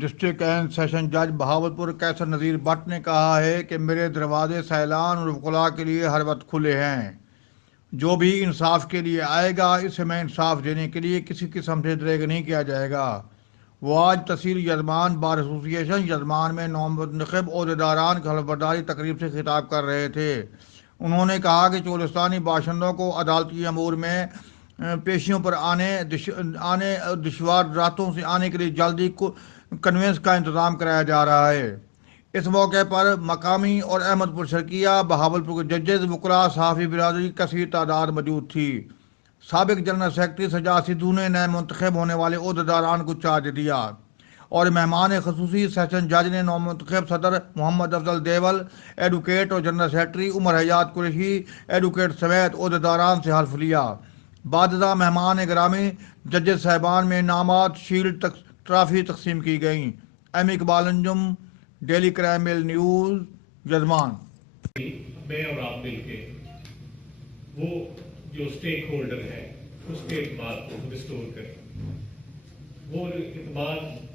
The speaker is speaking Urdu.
ڈسٹرکٹ اینڈ سیشن جج بہاولپور کیسر نذیر بٹ نے کہا ہے کہ میرے دروازے سیلان اور وکلاء کے لیے ہر وقت کھلے ہیں. جو بھی انصاف کے لیے آئے گا اسے میں انصاف دینے کے لیے کسی قسم سے ڈریگ نہیں کیا جائے گا. وہ آج تحصیل یزمان بار ایسوسی ایشن یزمان میں نومنتخب عہدیداران کی حلف برداری تقریب سے خطاب کر رہے تھے. انہوں نے کہا کہ چولستانی باشندوں کو عدالتی امور میں پیشیوں پر آنے دشوار راتوں سے آنے کے لیے جلدی کنوینس کا انتظام کرایا جا رہا ہے. اس موقع پر مقامی اور احمد پور شرکیہ بہاولپور کے ججز وکلاء صحافی برادری کی کثیر تعداد موجود تھی. سابق جنرل سیکرٹری سجاد سدھو نے نئے منتخب ہونے والے عہدیداران کو چارج دیا اور مہمان خصوصی سیشن جج نے نومنتخب صدر محمد افضل دیول ایڈوکیٹ اور جنرل سیکرٹری عمر حیات قریشی ایڈوکیٹ سمیت عہدیداران سے حلف لیا. بعد ازاں مہمان گرامی ججز صاحبان میں انعامات شیلڈ ٹرافی تقسیم کی گئیں. ایم اقبال انجم، ڈیلی کرائم میل نیوز، یزمان. میں اور آپ مل کے وہ جو اسٹیک ہولڈر ہے اس کے اعتماد کو ریسٹور کریں. وہ اعتماد